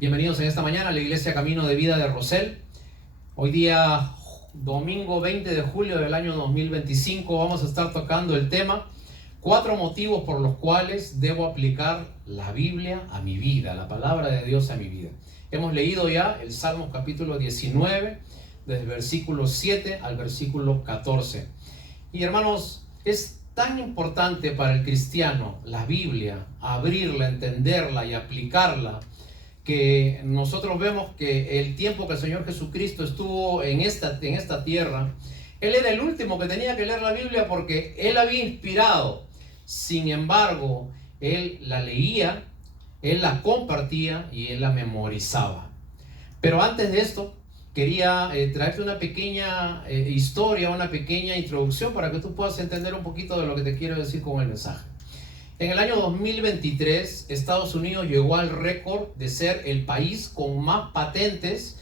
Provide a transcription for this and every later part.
Bienvenidos en esta mañana a la Iglesia Camino de Vida de Rosell. Hoy día, domingo 20 de julio del año 2025, vamos a estar tocando el tema 4 motivos por los cuales debo aplicar la Biblia a mi vida, la palabra de Dios a mi vida. Hemos leído ya el Salmos capítulo 19, desde el versículo 7 al versículo 14. Y hermanos, es tan importante para el cristiano la Biblia, abrirla, entenderla y aplicarla, que nosotros vemos que el tiempo que el Señor Jesucristo estuvo en esta tierra, Él era el último que tenía que leer la Biblia porque Él había inspirado. Sin embargo, Él la leía, Él la compartía y Él la memorizaba. Pero antes de esto, quería traerte una pequeña historia, una pequeña introducción para que tú puedas entender un poquito de lo que te quiero decir con el mensaje. En el año 2023, Estados Unidos llegó al récord de ser el país con más patentes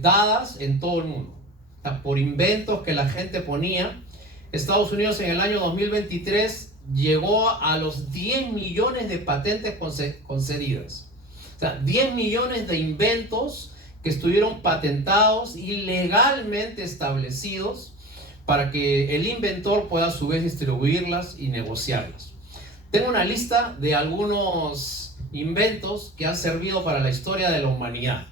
dadas en todo el mundo. O sea, por inventos que la gente ponía, Estados Unidos en el año 2023 llegó a los 10 millones de patentes concedidas. O sea, 10 millones de inventos que estuvieron patentados y legalmente establecidos para que el inventor pueda a su vez distribuirlas y negociarlas. Tengo una lista de algunos inventos que han servido para la historia de la humanidad.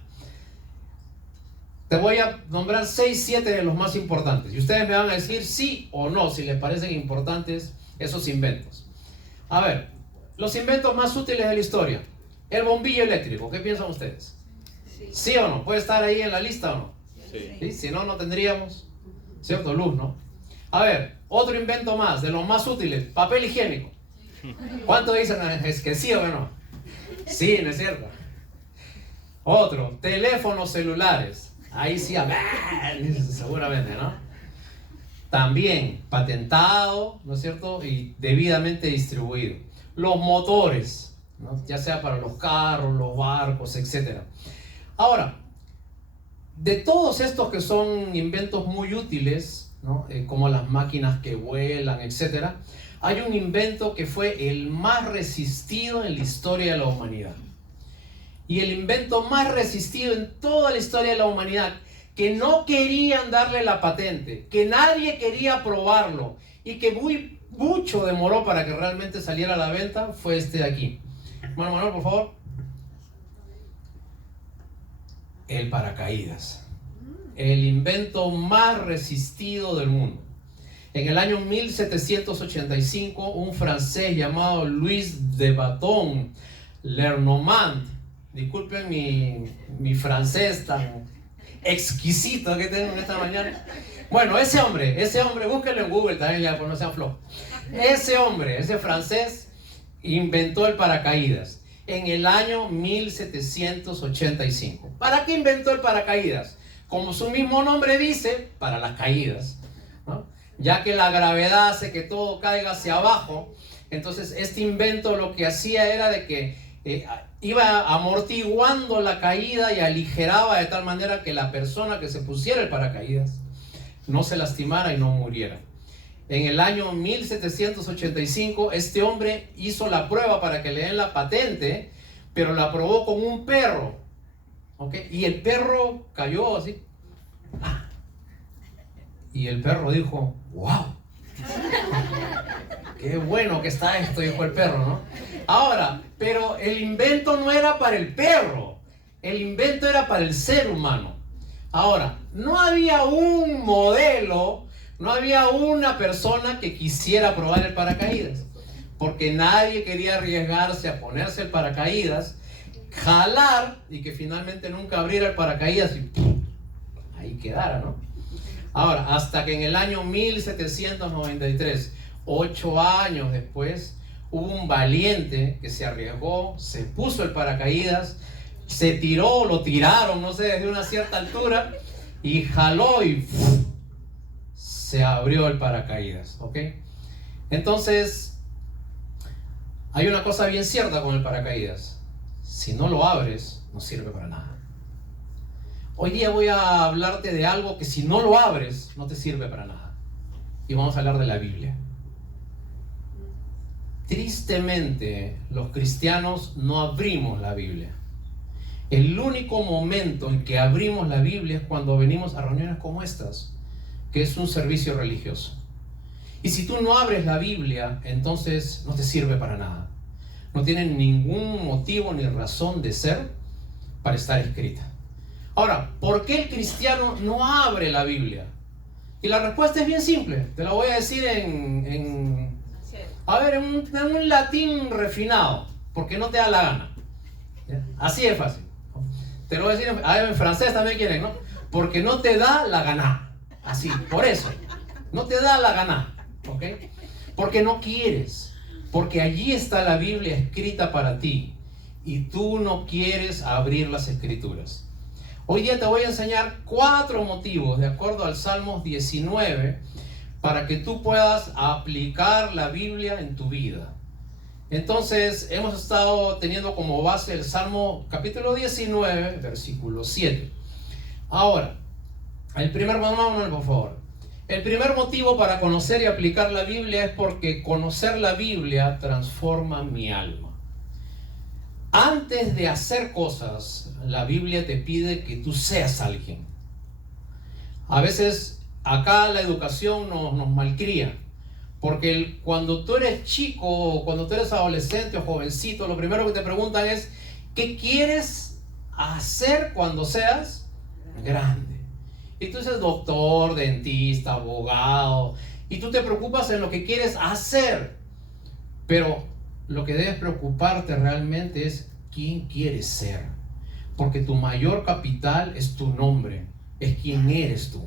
Te voy a nombrar 6, 7 de los más importantes y ustedes me van a decir sí o no si les parecen importantes esos inventos. A ver, los inventos más útiles de la historia. El bombillo eléctrico, ¿qué piensan ustedes? ¿Sí o no? ¿Puede estar ahí en la lista o no? Sí. Si no, no tendríamos, ¿cierto? Luz, ¿no? A ver, otro invento más, de los más útiles, papel higiénico. ¿Cuánto dicen? ¿Es que sí o que no? Sí, ¿no es cierto? Otro, teléfonos celulares. Ahí sí, seguramente, ¿no? También patentado, ¿no es cierto? Y debidamente distribuido. Los motores, ¿no? Ya sea para los carros, los barcos, etc. Ahora, de todos estos que son inventos muy útiles, ¿no? Como las máquinas que vuelan, etc., hay un invento que fue el más resistido en la historia de la humanidad. Y el invento más resistido en toda la historia de la humanidad, que no querían darle la patente, que nadie quería probarlo y que mucho demoró para que realmente saliera a la venta, fue este de aquí. Bueno, Manuel, por favor. El paracaídas. El invento más resistido del mundo. En el año 1785, un francés llamado Louis de Botton Lenormand, disculpen mi francés tan exquisito que tengo en esta mañana. Bueno, ese hombre, búsquenlo en Google también, ya, pues no sean flojos. Ese francés, inventó el paracaídas en el año 1785. ¿Para qué inventó el paracaídas? Como su mismo nombre dice, para las caídas, ¿no? Ya que la gravedad hace que todo caiga hacia abajo. Entonces este invento lo que hacía era de que iba amortiguando la caída y aligeraba de tal manera que la persona que se pusiera el paracaídas no se lastimara y no muriera. En el año 1785 este hombre hizo la prueba para que le den la patente, pero la probó con un perro, ¿okay? Y el perro cayó así. Y el perro dijo, ¡wow! ¡Qué bueno que está esto!, dijo el perro, ¿no? Ahora, pero el invento no era para el perro, el invento era para el ser humano. Ahora, no había un modelo, no había una persona que quisiera probar el paracaídas, porque nadie quería arriesgarse a ponerse el paracaídas, jalar y que finalmente nunca abriera el paracaídas y ahí quedara, ¿no? Ahora, hasta que en el año 1793, 8 años después, hubo un valiente que se arriesgó, se puso el paracaídas, se tiró, lo tiraron, no sé, desde una cierta altura, y jaló y se abrió el paracaídas, ¿ok? Entonces, hay una cosa bien cierta con el paracaídas. Si no lo abres, no sirve para nada. Hoy día voy a hablarte de algo que si no lo abres, no te sirve para nada. Y vamos a hablar de la Biblia. Tristemente, los cristianos no abrimos la Biblia. El único momento en que abrimos la Biblia es cuando venimos a reuniones como estas, que es un servicio religioso. Y si tú no abres la Biblia, entonces no te sirve para nada. No tiene ningún motivo ni razón de ser para estar escrita. Ahora, ¿por qué el cristiano no abre la Biblia? Y la respuesta es bien simple. Te la voy a decir en un latín refinado, porque no te da la gana. Así es fácil. Te lo voy a decir en francés también quieren, ¿no? Porque no te da la gana. Así, por eso. No te da la gana. ¿Ok? Porque no quieres. Porque allí está la Biblia escrita para ti. Y tú no quieres abrir las escrituras. Hoy día te voy a enseñar 4 motivos, de acuerdo al Salmos 19, para que tú puedas aplicar la Biblia en tu vida. Entonces, hemos estado teniendo como base el Salmo capítulo 19, versículo 7. Ahora, el primer motivo para conocer y aplicar la Biblia es porque conocer la Biblia transforma mi alma. Antes de hacer cosas, la Biblia te pide que tú seas alguien. A veces acá la educación nos malcría. Porque cuando tú eres chico, o cuando tú eres adolescente o jovencito, lo primero que te preguntan es, ¿qué quieres hacer cuando seas grande? Y tú dices doctor, dentista, abogado, y tú te preocupas en lo que quieres hacer. Pero lo que debes preocuparte realmente es quién quieres ser. Porque tu mayor capital es tu nombre, es quién eres tú,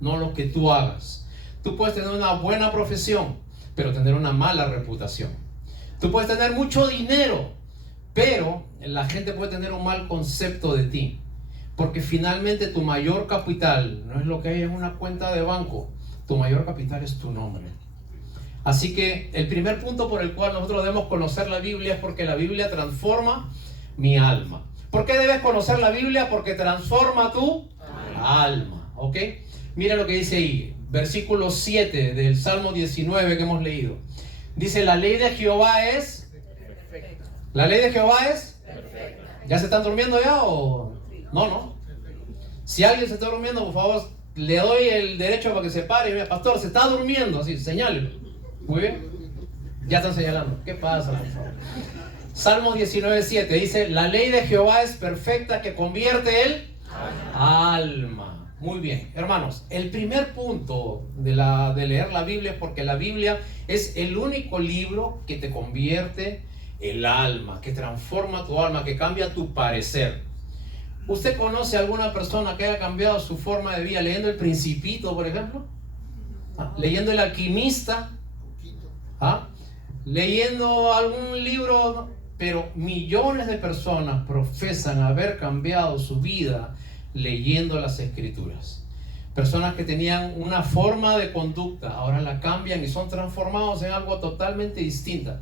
no lo que tú hagas. Tú puedes tener una buena profesión, pero tener una mala reputación. Tú puedes tener mucho dinero, pero la gente puede tener un mal concepto de ti. Porque finalmente tu mayor capital no es lo que hay en una cuenta de banco. Tu mayor capital es tu nombre. Así que el primer punto por el cual nosotros debemos conocer la Biblia es porque la Biblia transforma mi alma. ¿Por qué debes conocer la Biblia? Porque transforma tu alma. ¿Ok? Mira lo que dice ahí. Versículo 7 del Salmo 19 que hemos leído. Dice, la ley de Jehová es perfecta. ¿La ley de Jehová es perfecta? ¿Ya se están durmiendo ya o...? No. Si alguien se está durmiendo, por favor, le doy el derecho para que se pare. Mira, pastor, se está durmiendo. Así, señálelo. Muy bien. Ya están señalando. ¿Qué pasa, por favor? Salmo 19:7 dice, la ley de Jehová es perfecta que convierte el alma. Muy bien, hermanos, el primer punto de leer la Biblia es porque la Biblia es el único libro que te convierte el alma, que transforma tu alma, que cambia tu parecer. ¿Usted conoce a alguna persona que haya cambiado su forma de vida leyendo El Principito, por ejemplo? ¿Leyendo El Alquimista? ¿Leyendo algún libro? Pero millones de personas profesan haber cambiado su vida leyendo las Escrituras. Personas que tenían una forma de conducta, ahora la cambian y son transformados en algo totalmente distinto.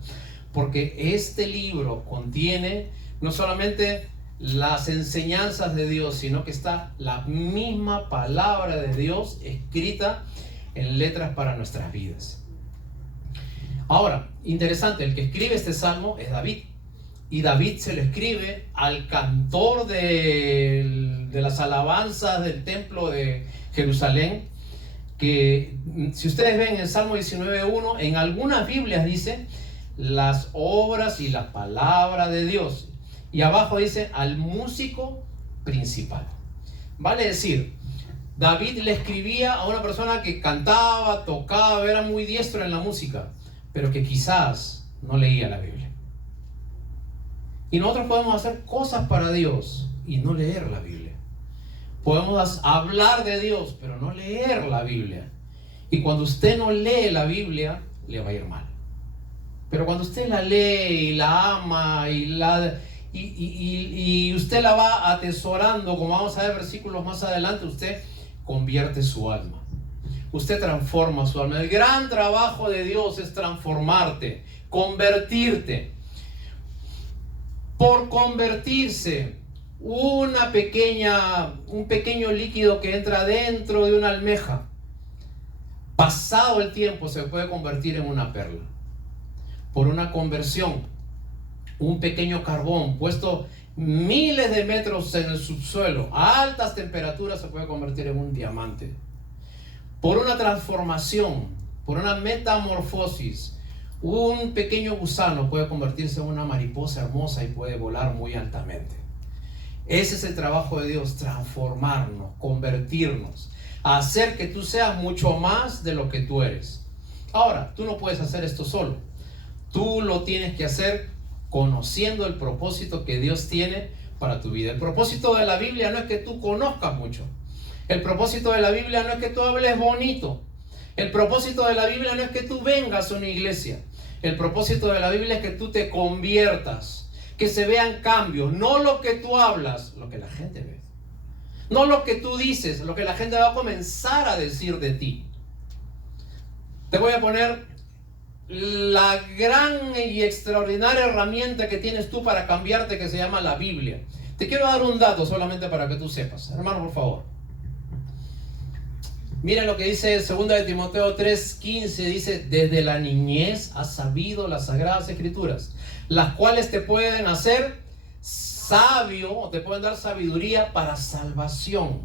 Porque este libro contiene no solamente las enseñanzas de Dios, sino que está la misma palabra de Dios escrita en letras para nuestras vidas. Ahora, interesante, el que escribe este salmo es David. Y David se lo escribe al cantor de las alabanzas del templo de Jerusalén, que si ustedes ven en el Salmo 19:1, en algunas Biblias dice las obras y la palabra de Dios, y abajo dice al músico principal. Vale decir, David le escribía a una persona que cantaba, tocaba, era muy diestro en la música, pero que quizás no leía la Biblia. Y nosotros podemos hacer cosas para Dios y no leer la Biblia. Podemos hablar de Dios, pero no leer la Biblia. Y cuando usted no lee la Biblia, le va a ir mal. Pero cuando usted la lee y la ama y usted la va atesorando, como vamos a ver versículos más adelante, usted convierte su alma. Usted transforma su alma. El gran trabajo de Dios es transformarte, convertirte. Por convertirse, un pequeño líquido que entra dentro de una almeja, pasado el tiempo se puede convertir en una perla. Por una conversión, un pequeño carbón puesto miles de metros en el subsuelo, a altas temperaturas, se puede convertir en un diamante. Por una transformación, por una metamorfosis, un pequeño gusano puede convertirse en una mariposa hermosa y puede volar muy altamente. Ese es el trabajo de Dios, transformarnos, convertirnos, hacer que tú seas mucho más de lo que tú eres. Ahora, tú no puedes hacer esto solo. Tú lo tienes que hacer conociendo el propósito que Dios tiene para tu vida. El propósito de la Biblia no es que tú conozcas mucho. El propósito de la Biblia no es que tú hables bonito. El propósito de la Biblia no es que tú vengas a una iglesia. El propósito de la Biblia es que tú te conviertas, que se vean cambios, no lo que tú hablas, lo que la gente ve. No lo que tú dices, lo que la gente va a comenzar a decir de ti. Te voy a poner la gran y extraordinaria herramienta que tienes tú para cambiarte, que se llama la Biblia. Te quiero dar un dato solamente para que tú sepas. Hermano, por favor. Miren lo que dice 2 de Timoteo 3:15. Dice: desde la niñez has sabido las sagradas escrituras, las cuales te pueden hacer sabio, o te pueden dar sabiduría para salvación.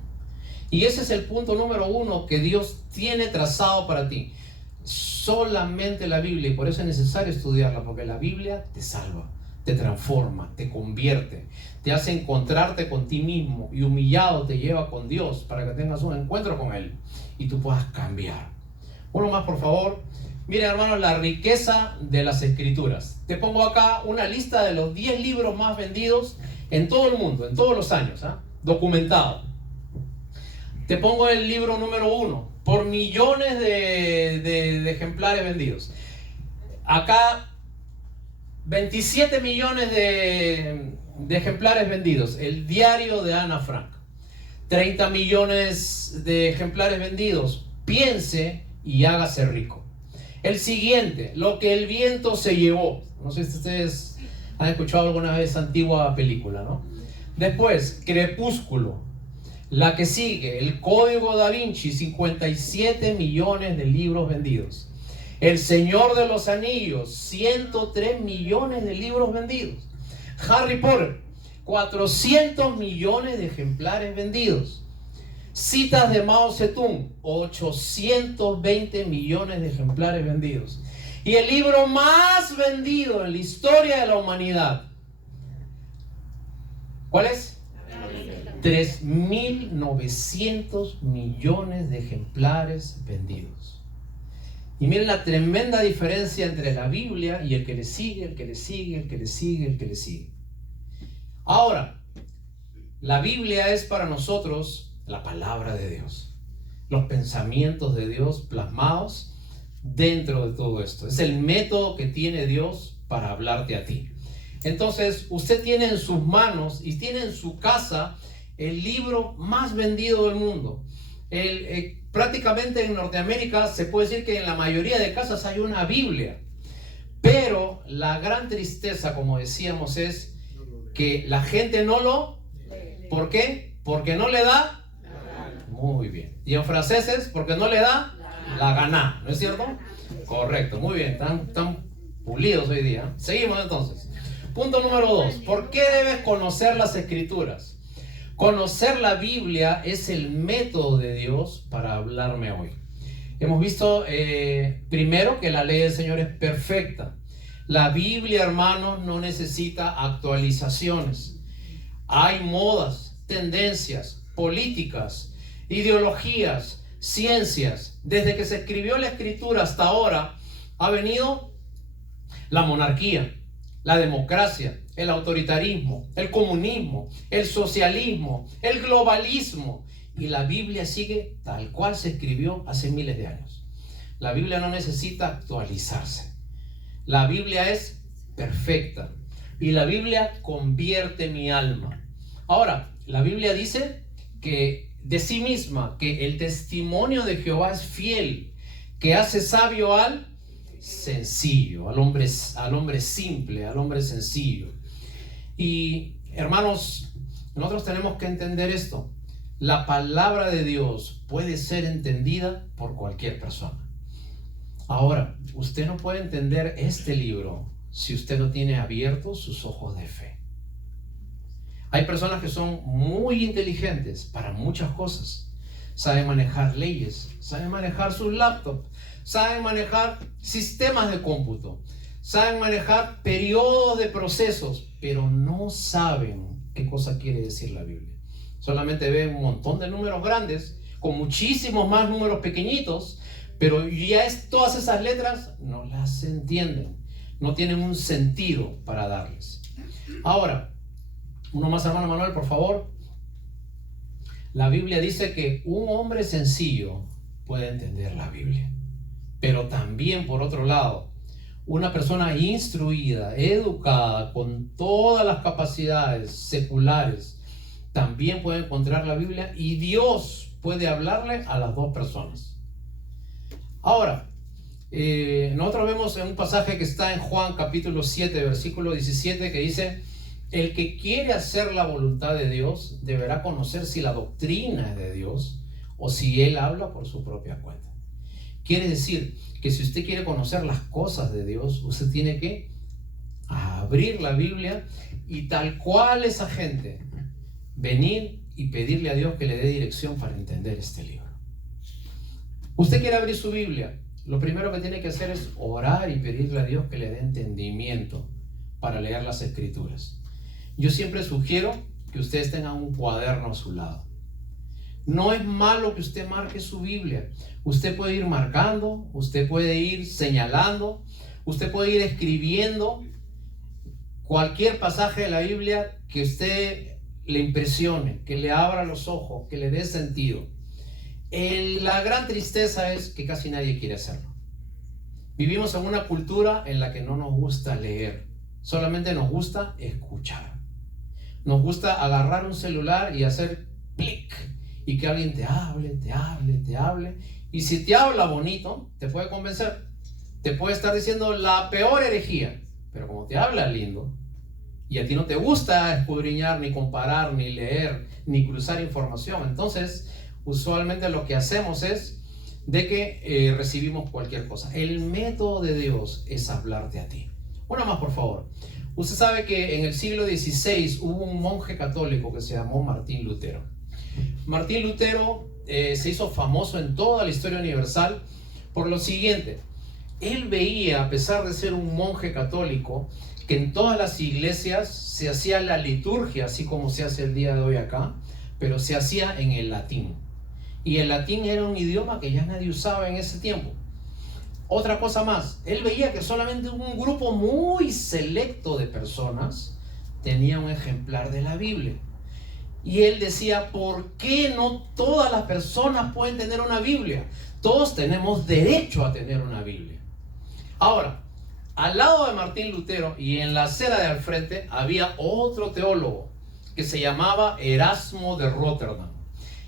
Y ese es el punto número 1 que Dios tiene trazado para ti. Solamente la Biblia, y por eso es necesario estudiarla, porque la Biblia te salva, te transforma, te convierte, te hace encontrarte con ti mismo, y humillado te lleva con Dios para que tengas un encuentro con Él y tú puedas cambiar. Uno más, por favor. Mira, hermanos, la riqueza de las escrituras. Te pongo acá una lista de los 10 libros más vendidos en todo el mundo, en todos los años, documentado. Te pongo el libro número 1, por millones de ejemplares vendidos. Acá 27 millones de ejemplares vendidos. El diario de Ana Frank. 30 millones de ejemplares vendidos. Piense y hágase rico. El siguiente, Lo que el viento se llevó. No sé si ustedes han escuchado alguna vez esa antigua película, ¿no? Después, Crepúsculo. La que sigue, El Código Da Vinci, 57 millones de libros vendidos. El Señor de los Anillos, 103 millones de libros vendidos. Harry Potter, 400 millones de ejemplares vendidos. Citas de Mao Zedong, 820 millones de ejemplares vendidos. Y el libro más vendido en la historia de la humanidad, ¿cuál es? 3.900 millones de ejemplares vendidos. Y miren la tremenda diferencia entre la Biblia y el que le sigue, el que le sigue, el que le sigue, el que le sigue. Ahora, la Biblia es para nosotros la palabra de Dios, los pensamientos de Dios plasmados dentro de todo esto. Es el método que tiene Dios para hablarte a ti. Entonces, usted tiene en sus manos y tiene en su casa el libro más vendido del mundo. Prácticamente en Norteamérica se puede decir que en la mayoría de casas hay una Biblia. Pero la gran tristeza, como decíamos, es que la gente no lo... ¿Por qué? Porque no le da... Muy bien. Y en franceses, porque no le da la gana. ¿No es cierto? Correcto, muy bien. Están pulidos hoy día. Seguimos entonces. Punto número 2. ¿Por qué debes conocer las Escrituras? Conocer la Biblia es el método de Dios para hablarme hoy. Hemos visto primero que la ley del Señor es perfecta. La Biblia, hermanos, no necesita actualizaciones. Hay modas, tendencias, políticas, ideologías, ciencias. Desde que se escribió la Escritura hasta ahora ha venido la monarquía, la democracia, el autoritarismo, el comunismo, el socialismo, el globalismo. Y la Biblia sigue tal cual se escribió hace miles de años. La Biblia no necesita actualizarse. La Biblia es perfecta. Y la Biblia convierte mi alma. Ahora, la Biblia dice que de sí misma, que el testimonio de Jehová es fiel, que hace sabio al sencillo, al hombre simple, al hombre sencillo. Y hermanos, nosotros tenemos que entender esto. La palabra de Dios puede ser entendida por cualquier persona. Ahora, usted no puede entender este libro si usted no tiene abiertos sus ojos de fe. Hay personas que son muy inteligentes para muchas cosas. Saben manejar leyes, saben manejar sus laptops, saben manejar sistemas de cómputo, saben manejar periodos de procesos, pero no saben qué cosa quiere decir la Biblia. Solamente ven un montón de números grandes, con muchísimos más números pequeñitos, pero ya todas esas letras no las entienden, no tienen un sentido para darles. Ahora, uno más, hermano Manuel, por favor. La Biblia dice que un hombre sencillo puede entender la Biblia, pero también, por otro lado, una persona instruida, educada, con todas las capacidades seculares, también puede encontrar la Biblia, y Dios puede hablarle a las dos personas. Ahora, nosotros vemos en un pasaje que está en Juan capítulo 7, versículo 17, que dice: el que quiere hacer la voluntad de Dios deberá conocer si la doctrina es de Dios o si Él habla por su propia cuenta. Quiere decir que si usted quiere conocer las cosas de Dios, usted tiene que abrir la Biblia y, tal cual esa gente, venir y pedirle a Dios que le dé dirección para entender este libro. Usted quiere abrir su Biblia, lo primero que tiene que hacer es orar y pedirle a Dios que le dé entendimiento para leer las Escrituras. Yo siempre sugiero que ustedes tengan un cuaderno a su lado. No es malo que usted marque su Biblia. Usted puede ir marcando, usted puede ir señalando, usted puede ir escribiendo cualquier pasaje de la Biblia que usted le impresione, que le abra los ojos, que le dé sentido. La gran tristeza es que casi nadie quiere hacerlo. Vivimos en una cultura en la que no nos gusta leer, solamente nos gusta escuchar. Nos gusta agarrar un celular y hacer clic y que alguien te hable, te hable, te hable. Y si te habla bonito, te puede convencer. Te puede estar diciendo la peor herejía, pero como te habla lindo y a ti no te gusta escudriñar, ni comparar, ni leer, ni cruzar información, entonces usualmente lo que hacemos es de que recibimos cualquier cosa. El método de Dios es hablarte a ti. Una más, por favor. Usted sabe que en el siglo XVI hubo un monje católico que se llamó Martín Lutero. Martín Lutero se hizo famoso en toda la historia universal por lo siguiente: él veía, a pesar de ser un monje católico, que en todas las iglesias se hacía la liturgia, así como se hace el día de hoy acá, pero se hacía en el latín. Y el latín era un idioma que ya nadie usaba en ese tiempo. Otra cosa más, él veía que solamente un grupo muy selecto de personas tenía un ejemplar de la Biblia. Y él decía: ¿por qué no todas las personas pueden tener una Biblia? Todos tenemos derecho a tener una Biblia. Ahora, al lado de Martín Lutero y en la acera de al frente había otro teólogo que se llamaba Erasmo de Rotterdam.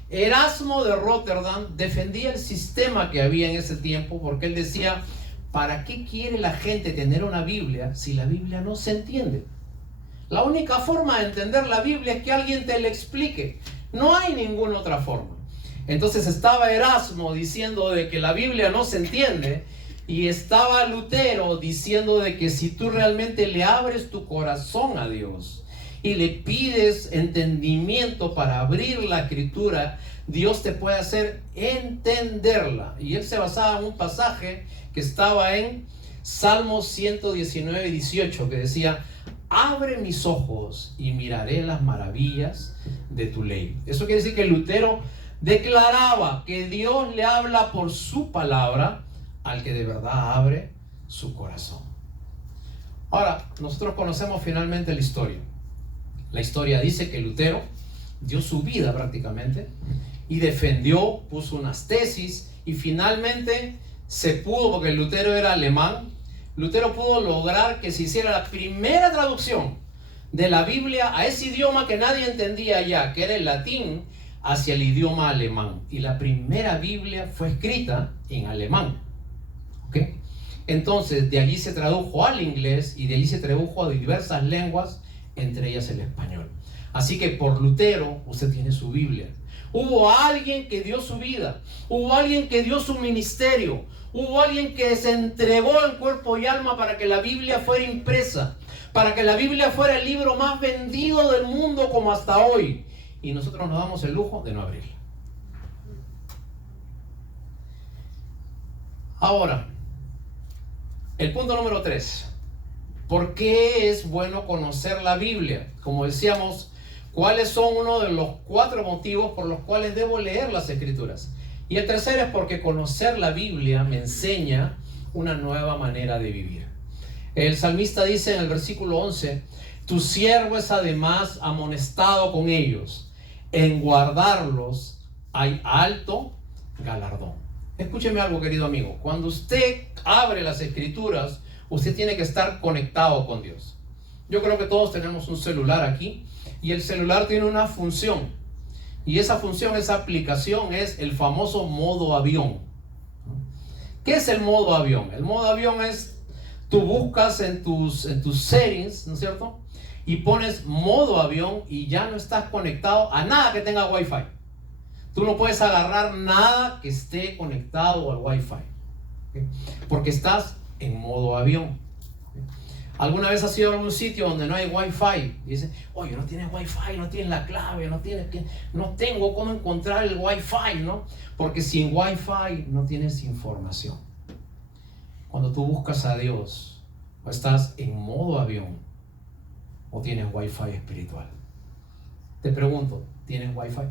Erasmo de Rotterdam defendía el sistema que había en ese tiempo, porque él decía: ¿para qué quiere la gente tener una Biblia si la Biblia no se entiende? La única forma de entender la Biblia es que alguien te la explique. No hay ninguna otra forma. Entonces estaba Erasmo diciendo de que la Biblia no se entiende, y estaba Lutero diciendo de que si tú realmente le abres tu corazón a Dios y le pides entendimiento para abrir la Escritura, Dios te puede hacer entenderla. Y él se basaba en un pasaje que estaba en Salmos 119, 18, que decía: abre mis ojos y miraré las maravillas de tu ley. Eso quiere decir que Lutero declaraba que Dios le habla por su palabra al que de verdad abre su corazón. Ahora, nosotros conocemos finalmente la historia. La historia dice que Lutero dio su vida prácticamente y defendió, puso unas tesis, y finalmente se pudo, porque Lutero era alemán, Lutero pudo lograr que se hiciera la primera traducción de la Biblia a ese idioma que nadie entendía ya, que era el latín, hacia el idioma alemán. Y la primera Biblia fue escrita en alemán. ¿Okay? Entonces, de allí se tradujo al inglés y de allí se tradujo a diversas lenguas, entre ellas el español. Así que por Lutero usted tiene su Biblia. Hubo alguien que dio su vida, hubo alguien que dio su ministerio, hubo alguien que se entregó en cuerpo y alma para que la Biblia fuera impresa, para que la Biblia fuera el libro más vendido del mundo como hasta hoy. Y nosotros nos damos el lujo de no abrirla. Ahora, el punto número 3. ¿Por qué es bueno conocer la Biblia? Como decíamos, ¿cuáles son uno de los 4 motivos por los cuales debo leer las Escrituras? Y el tercero es porque conocer la Biblia me enseña una nueva manera de vivir. El salmista dice en el versículo 11, tu siervo es además amonestado con ellos, en guardarlos hay alto galardón. Escúcheme algo, querido amigo, cuando usted abre las Escrituras, usted tiene que estar conectado con Dios. Yo creo que todos tenemos un celular aquí y el celular tiene una función. Y esa función, esa aplicación es el famoso modo avión. ¿Qué es el modo avión? El modo avión es, tú buscas en tus settings, ¿no es cierto? Y pones modo avión y ya no estás conectado a nada que tenga Wi-Fi. Tú no puedes agarrar nada que esté conectado al Wi-Fi, ¿okay? Porque estás en modo avión. ¿Alguna vez has ido a algún sitio donde no hay Wi-Fi? Y dices, oye, no tienes Wi-Fi, no tienes la clave, no tengo cómo encontrar el Wi-Fi, ¿no? Porque sin Wi-Fi no tienes información. Cuando tú buscas a Dios, o estás en modo avión, o tienes Wi-Fi espiritual. Te pregunto, ¿tienes Wi-Fi?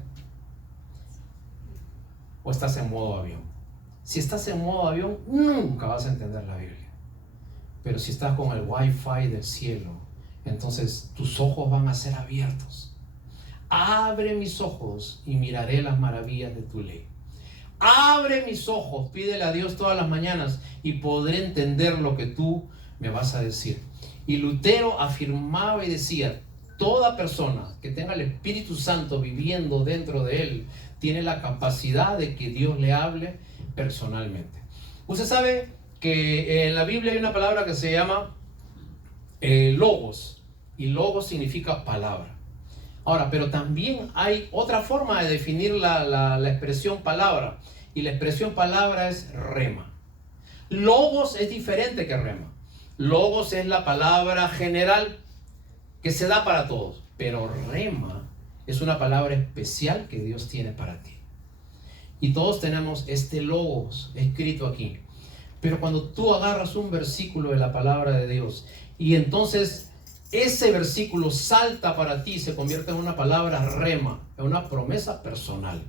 ¿O estás en modo avión? Si estás en modo avión, nunca vas a entender la Biblia. Pero si estás con el Wi-Fi del cielo, entonces tus ojos van a ser abiertos. Abre mis ojos y miraré las maravillas de tu ley. Abre mis ojos, pídele a Dios todas las mañanas y podré entender lo que tú me vas a decir. Y Lutero afirmaba y decía, toda persona que tenga el Espíritu Santo viviendo dentro de él, tiene la capacidad de que Dios le hable personalmente. Usted sabe que en la Biblia hay una palabra que se llama logos, y logos significa palabra. Ahora, pero también hay otra forma de definir la expresión palabra, y la expresión palabra es rema. Logos es diferente que rema. Logos es la palabra general que se da para todos, pero rema es una palabra especial que Dios tiene para ti. Y todos tenemos este logos escrito aquí. Pero cuando tú agarras un versículo de la palabra de Dios y entonces ese versículo salta para ti, se convierte en una palabra rema, en una promesa personal.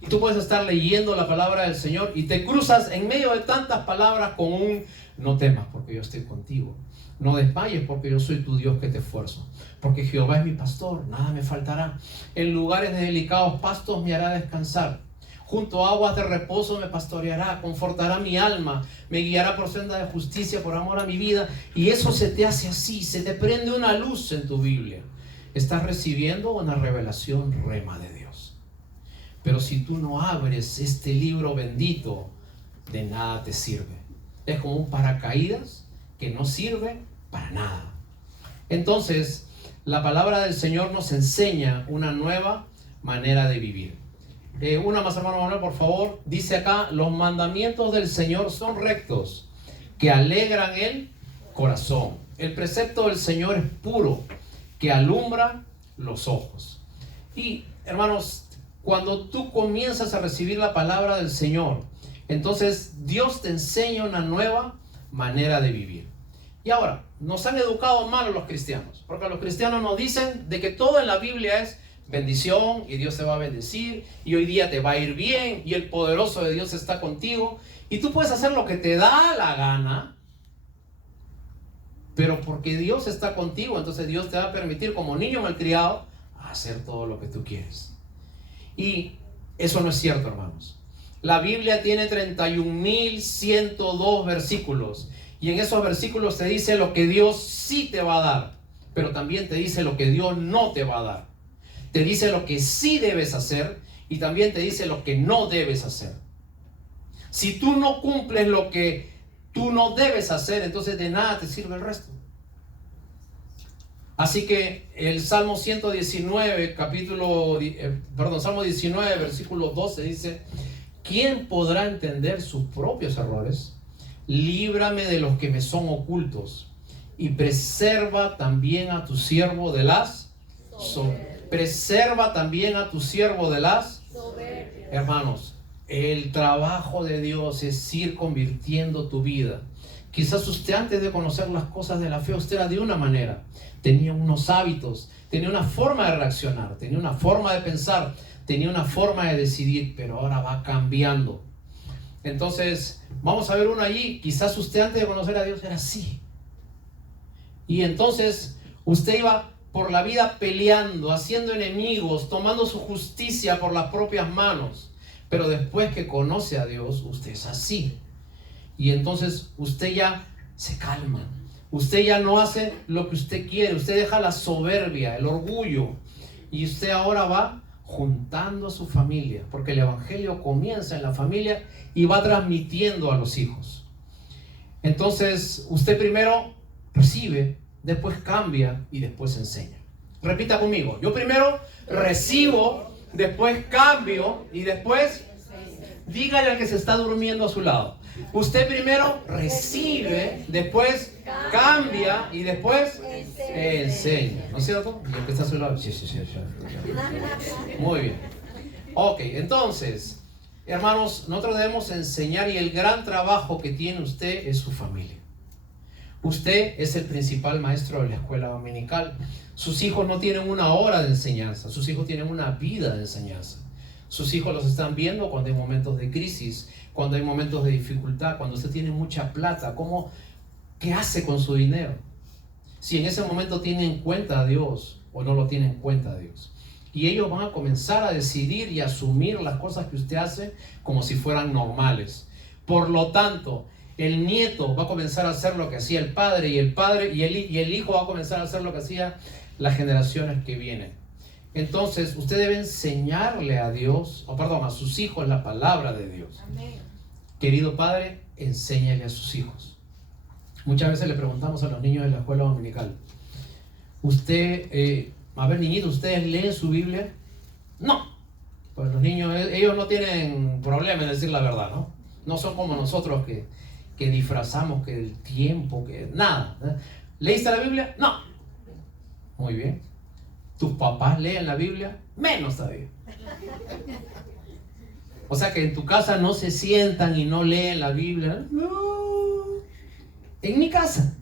Y tú puedes estar leyendo la palabra del Señor y te cruzas en medio de tantas palabras con un no temas porque yo estoy contigo. No desmayes porque yo soy tu Dios que te esfuerzo. Porque Jehová es mi pastor, nada me faltará. En lugares de delicados pastos me hará descansar. Junto a aguas de reposo me pastoreará, confortará mi alma, me guiará por senda de justicia por amor a mi vida. Y eso se te hace así, se te prende una luz en tu Biblia. Estás recibiendo una revelación rema de Dios. Pero si tú no abres este libro bendito, de nada te sirve. Es como un paracaídas que no sirve para nada. Entonces, la palabra del Señor nos enseña una nueva manera de vivir. Una más, hermano Manuel, por favor. Dice acá, los mandamientos del Señor son rectos, que alegran el corazón. El precepto del Señor es puro, que alumbra los ojos. Y, hermanos, cuando tú comienzas a recibir la palabra del Señor, entonces Dios te enseña una nueva manera de vivir. Y ahora, nos han educado mal a los cristianos, porque los cristianos nos dicen de que todo en la Biblia es bendición y Dios te va a bendecir y hoy día te va a ir bien y el poderoso de Dios está contigo y tú puedes hacer lo que te da la gana, pero porque Dios está contigo, entonces Dios te va a permitir como niño malcriado hacer todo lo que tú quieres. Y eso no es cierto, hermanos. La Biblia tiene 31.102 versículos y en esos versículos te dice lo que Dios sí te va a dar, pero también te dice lo que Dios no te va a dar. Te dice lo que sí debes hacer y también te dice lo que no debes hacer. Si tú no cumples lo que tú no debes hacer, entonces de nada te sirve el resto. Así que el Salmo 119, Salmo 19, versículo 12 dice: ¿quién podrá entender sus propios errores? Líbrame de los que me son ocultos y preserva también a tu siervo de las preserva también a tu siervo de las soberbias. Hermanos, el trabajo de Dios es ir convirtiendo tu vida. Quizás usted, antes de conocer las cosas de la fe, usted era de una manera, tenía unos hábitos, tenía una forma de reaccionar, tenía una forma de pensar, tenía una forma de decidir, pero ahora va cambiando. Entonces, vamos a ver uno allí. Quizás usted, antes de conocer a Dios, era así. Y entonces usted iba por la vida peleando, haciendo enemigos, tomando su justicia por las propias manos. Pero después que conoce a Dios, usted es así. Y entonces usted ya se calma. Usted ya no hace lo que usted quiere. Usted deja la soberbia, el orgullo. Y usted ahora va juntando a su familia. Porque el evangelio comienza en la familia y va transmitiendo a los hijos. Entonces usted primero recibe, después cambia y después enseña. Repita conmigo: yo primero recibo, después cambio y después... Dígale al que se está durmiendo a su lado: usted primero recibe, después cambia y después enseña. ¿No es cierto? Y el que está a su lado: sí. Muy bien. Ok, entonces, hermanos, nosotros debemos enseñar, y el gran trabajo que tiene usted es su familia. Usted es el principal maestro de la escuela dominical. Sus hijos no tienen una hora de enseñanza, sus hijos tienen una vida de enseñanza. Sus hijos los están viendo cuando hay momentos de crisis, cuando hay momentos de dificultad, cuando usted tiene mucha plata. ¿Qué hace con su dinero? Si en ese momento tiene en cuenta a Dios o no lo tiene en cuenta a Dios. Y ellos van a comenzar a decidir y asumir las cosas que usted hace como si fueran normales. Por lo tanto, el nieto va a comenzar a hacer lo que hacía el padre, y el hijo va a comenzar a hacer lo que hacía las generaciones que vienen. Entonces, usted debe enseñarle a sus hijos la palabra de Dios. Amén. Querido padre, enséñale a sus hijos. Muchas veces le preguntamos a los niños de la escuela dominical: niñitos, ¿ustedes leen su Biblia? No. Pues los niños, ellos no tienen problema en decir la verdad, ¿no? No son como nosotros que disfrazamos que el tiempo, que nada. ¿Leíste la Biblia? No. Muy bien. ¿Tus papás leen la Biblia? Menos todavía. O sea que en tu casa no se sientan y no leen la Biblia. No. En mi casa.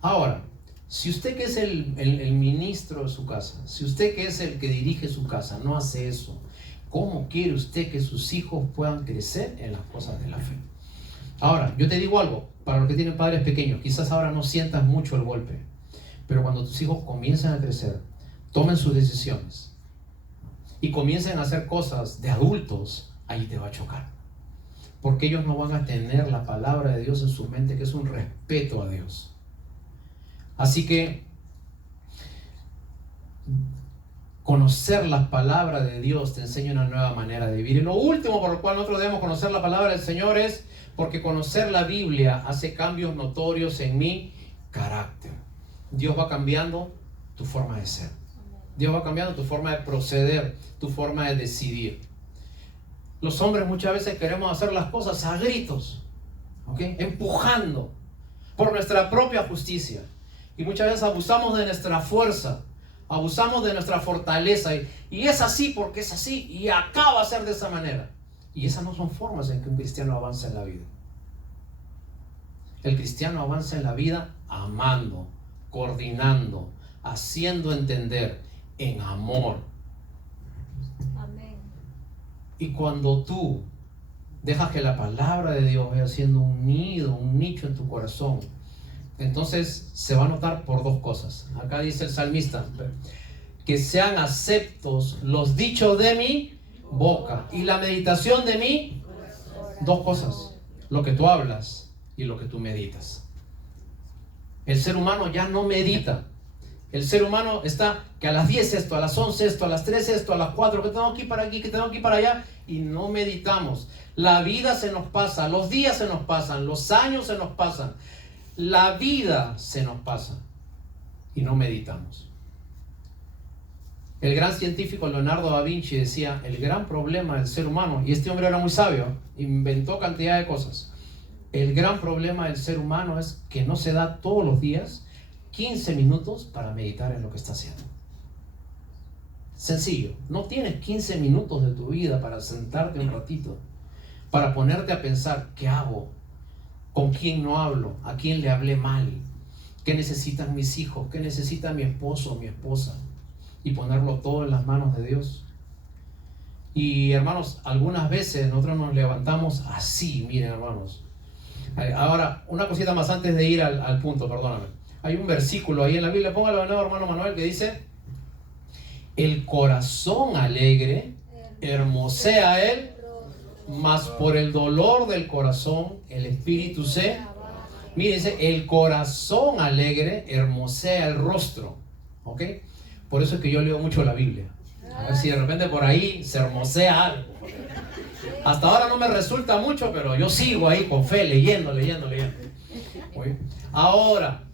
Ahora, si usted, que es el ministro de su casa, si usted, que es el que dirige su casa, no hace eso, ¿cómo quiere usted que sus hijos puedan crecer en las cosas de la fe? Ahora, yo te digo algo, para los que tienen padres pequeños, quizás ahora no sientas mucho el golpe. Pero cuando tus hijos comiencen a crecer, tomen sus decisiones y comiencen a hacer cosas de adultos, ahí te va a chocar. Porque ellos no van a tener la palabra de Dios en su mente, que es un respeto a Dios. Así que conocer la palabra de Dios te enseña una nueva manera de vivir. Y lo último por lo cual nosotros debemos conocer la palabra del Señor es porque conocer la Biblia hace cambios notorios en mi carácter. Dios va cambiando tu forma de ser. Dios va cambiando tu forma de proceder, tu forma de decidir. Los hombres muchas veces queremos hacer las cosas a gritos, ¿okay? Empujando por nuestra propia justicia. Y muchas veces abusamos de nuestra fuerza, abusamos de nuestra fortaleza. Y es así porque es así, y acaba de ser de esa manera. Y esas no son formas en que un cristiano avanza en la vida. El cristiano avanza en la vida amando, coordinando, haciendo entender, en amor. Amén. Y cuando tú dejas que la palabra de Dios vaya siendo un nido, un nicho en tu corazón, entonces se va a notar por dos cosas. Acá dice el salmista: que sean aceptos los dichos de mi boca y la meditación de mi corazón. Dos cosas: lo que tú hablas y lo que tú meditas. El ser humano ya no medita. El ser humano está que a las 10 esto, a las 11 esto, a las 3 esto, a las 4, que tengo que ir para aquí, que tengo que ir para allá, y no meditamos. La vida se nos pasa, los días se nos pasan, los años se nos pasan. La vida se nos pasa y no meditamos. El gran científico Leonardo da Vinci decía, el gran problema del ser humano, y este hombre era muy sabio, inventó cantidad de cosas. El gran problema del ser humano es que no se da todos los días 15 minutos para meditar en lo que está haciendo. Sencillo, no tienes 15 minutos de tu vida para sentarte un ratito, para ponerte a pensar, ¿qué hago? ¿Con quién no hablo? ¿A quién le hablé mal? ¿Qué necesitan mis hijos? ¿Qué necesita mi esposo o mi esposa? Y ponerlo todo en las manos de Dios. Y hermanos, algunas veces nosotros nos levantamos así, miren hermanos. Ahora, una cosita más antes de ir al punto, perdóname. Hay un versículo ahí en la Biblia, póngalo de nuevo hermano Manuel, que dice, el corazón alegre hermosea él, mas por el dolor del corazón el espíritu se... Mire, dice, el corazón alegre hermosea el rostro. ¿Ok? Por eso es que yo leo mucho la Biblia. A ver si de repente por ahí se hermosea algo. Hasta ahora no me resulta mucho, pero yo sigo ahí con fe, leyendo. ¿Ok? Ahora,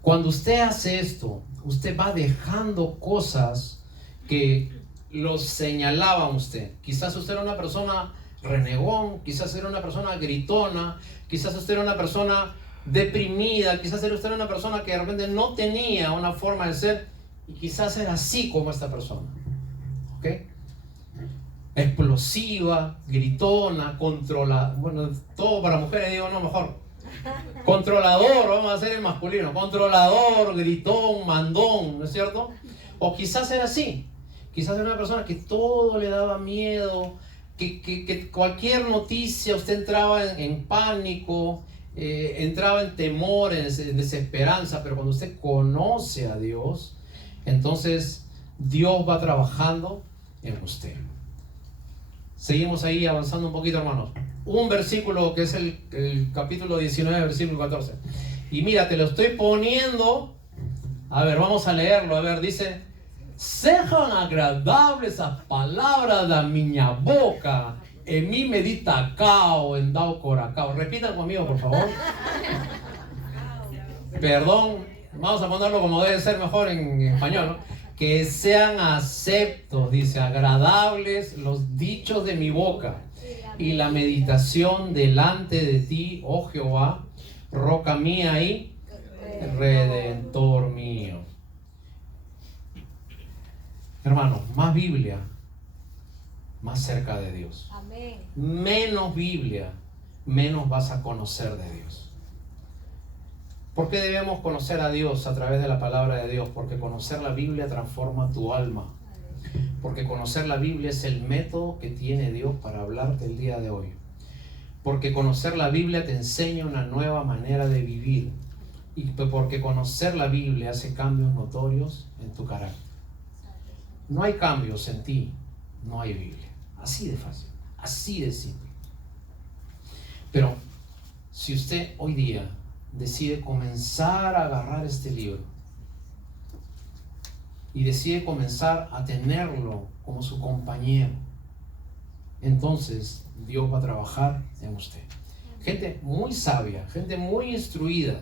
cuando usted hace esto, usted va dejando cosas que los señalaban a usted. Quizás usted era una persona renegón, quizás era una persona gritona, quizás usted era una persona deprimida, quizás usted era una persona que de repente no tenía una forma de ser y quizás era así como esta persona. ¿Ok? Explosiva, gritona, controlada. Bueno, todo para mujeres digo, no, mejor. Controlador, vamos a hacer el masculino. Controlador, gritón, mandón, ¿no es cierto? O quizás era así. Quizás era una persona que todo le daba miedo, que cualquier noticia usted entraba en pánico, entraba en temor, en desesperanza. Pero cuando usted conoce a Dios, entonces Dios va trabajando en usted. Seguimos ahí avanzando un poquito, hermanos. Un versículo que es el capítulo 19, versículo 14. Y mira, te lo estoy poniendo. A ver, vamos a leerlo. A ver, dice: sean agradables las palabras de mi boca, en mí medita cao, en dao coracao. Repitan conmigo, por favor. Perdón, vamos a ponerlo como debe ser mejor en español, ¿no? Que sean aceptos, dice, agradables los dichos de mi boca y la meditación delante de ti, oh Jehová, roca mía y redentor mío. Hermano, más Biblia, más cerca de Dios. Amén. Menos Biblia, menos vas a conocer de Dios. ¿Por qué debemos conocer a Dios a través de la palabra de Dios? Porque conocer la Biblia transforma tu alma. Porque conocer la Biblia es el método que tiene Dios para hablarte el día de hoy. Porque conocer la Biblia te enseña una nueva manera de vivir. Y porque conocer la Biblia hace cambios notorios en tu carácter. No hay cambios en ti, no hay Biblia. Así de fácil, así de simple. Pero si usted hoy día decide comenzar a agarrar este libro y decide comenzar a tenerlo como su compañero, entonces Dios va a trabajar en usted. Gente muy sabia, gente muy instruida,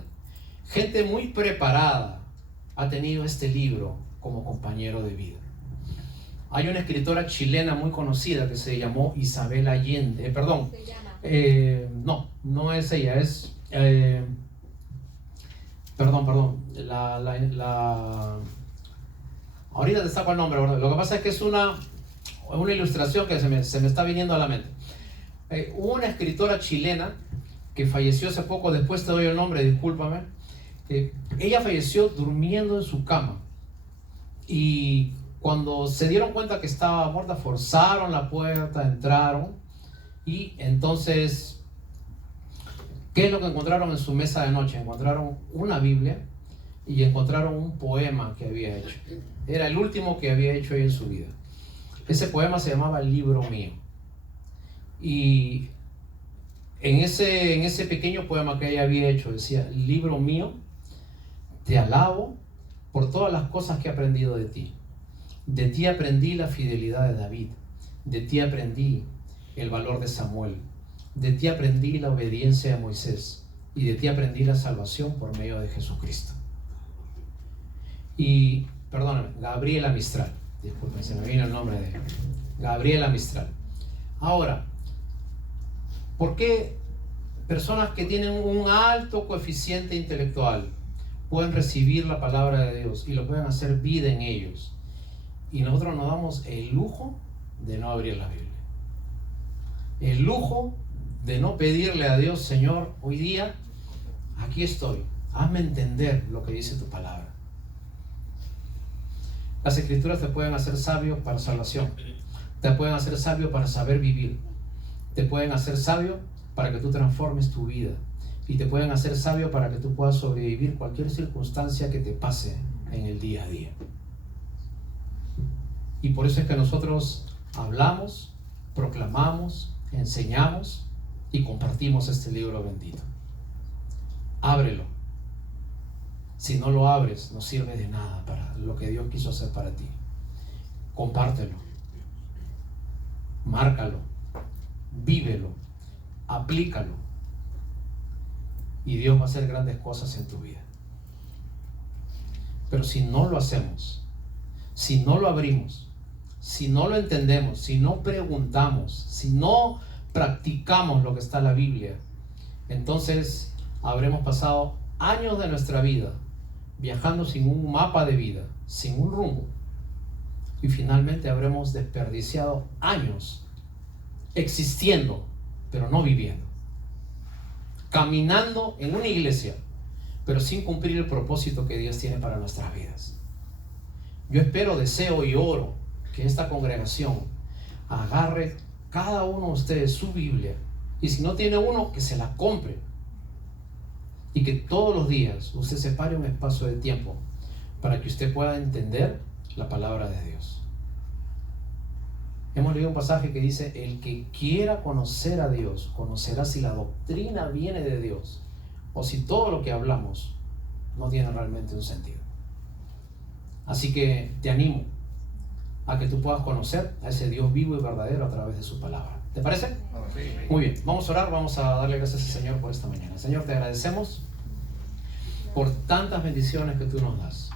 gente muy preparada ha tenido este libro como compañero de vida. Hay una escritora chilena muy conocida que se llamó Isabel Allende. No es ella, es... Perdón. Ahorita te saco el nombre, ¿verdad? Lo que pasa es que es una ilustración que se me está viniendo a la mente. Hubo una escritora chilena que falleció hace poco, después te doy el nombre, discúlpame. Ella falleció durmiendo en su cama. Y cuando se dieron cuenta que estaba muerta, forzaron la puerta, entraron. Y entonces, ¿qué es lo que encontraron en su mesa de noche? Encontraron una Biblia y encontraron un poema que había hecho. Era el último que había hecho ella en su vida. Ese poema se llamaba Libro Mío. Y en ese pequeño poema que ella había hecho decía: libro mío, te alabo por todas las cosas que he aprendido de ti. De ti aprendí la fidelidad de David. De ti aprendí el valor de Samuel. De ti aprendí la obediencia de Moisés. y de ti aprendí la salvación por medio de Jesucristo. Y, perdóname, Gabriela Mistral. Disculpen, se me vino el nombre de Gabriela Mistral. Ahora, ¿por qué personas que tienen un alto coeficiente intelectual pueden recibir la palabra de Dios y lo pueden hacer vida en ellos? Y nosotros nos damos el lujo de no abrir la Biblia. El lujo de no pedirle a Dios: Señor, hoy día, aquí estoy. Hazme entender lo que dice tu palabra. Las escrituras te pueden hacer sabio para salvación. Te pueden hacer sabio para saber vivir. Te pueden hacer sabio para que tú transformes tu vida. Y te pueden hacer sabio para que tú puedas sobrevivir cualquier circunstancia que te pase en el día a día. Y por eso es que nosotros hablamos, proclamamos, enseñamos y compartimos este libro bendito. Ábrelo. Si no lo abres, no sirve de nada para lo que Dios quiso hacer para ti. Compártelo. Márcalo. Vívelo. Aplícalo. Y Dios va a hacer grandes cosas en tu vida. Pero si no lo hacemos, si no lo abrimos, si no lo entendemos, si no preguntamos, si no practicamos lo que está en la Biblia, entonces habremos pasado años de nuestra vida viajando sin un mapa de vida, sin un rumbo, y finalmente habremos desperdiciado años existiendo, pero no viviendo, caminando en una iglesia, pero sin cumplir el propósito que Dios tiene para nuestras vidas. Yo espero, deseo y oro que esta congregación agarre cada uno de ustedes su Biblia, y si no tiene uno, que se la compre, y que todos los días usted separe un espacio de tiempo para que usted pueda entender la palabra de Dios. Hemos leído un pasaje que dice: el que quiera conocer a Dios conocerá si la doctrina viene de Dios o si todo lo que hablamos no tiene realmente un sentido. Así que te animo a que tú puedas conocer a ese Dios vivo y verdadero a través de su palabra. ¿Te parece? Muy bien, vamos a orar, vamos a darle gracias al Señor por esta mañana. Señor, te agradecemos por tantas bendiciones que tú nos das.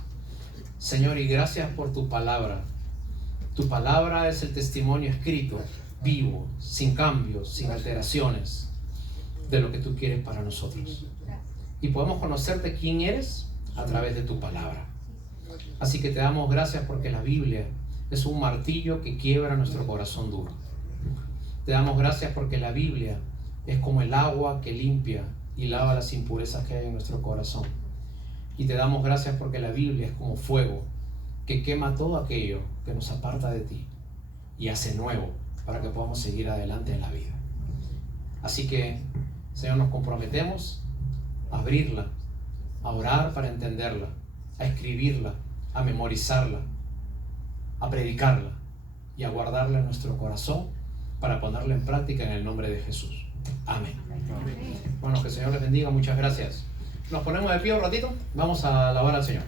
Señor, y gracias por tu palabra. Tu palabra es el testimonio escrito, vivo, sin cambios, sin alteraciones, de lo que tú quieres para nosotros. Y podemos conocerte quién eres a través de tu palabra. Así que te damos gracias porque la Biblia es un martillo que quiebra nuestro corazón duro. Te damos gracias porque la Biblia es como el agua que limpia y lava las impurezas que hay en nuestro corazón. Y te damos gracias porque la Biblia es como fuego que quema todo aquello que nos aparta de ti y hace nuevo para que podamos seguir adelante en la vida. Así que, Señor, nos comprometemos a abrirla, a orar para entenderla, a escribirla, a memorizarla, a predicarla y a guardarla en nuestro corazón para ponerla en práctica en el nombre de Jesús. Amén. Bueno, que el Señor les bendiga. Muchas gracias. Nos ponemos de pie un ratito. Vamos a alabar al Señor.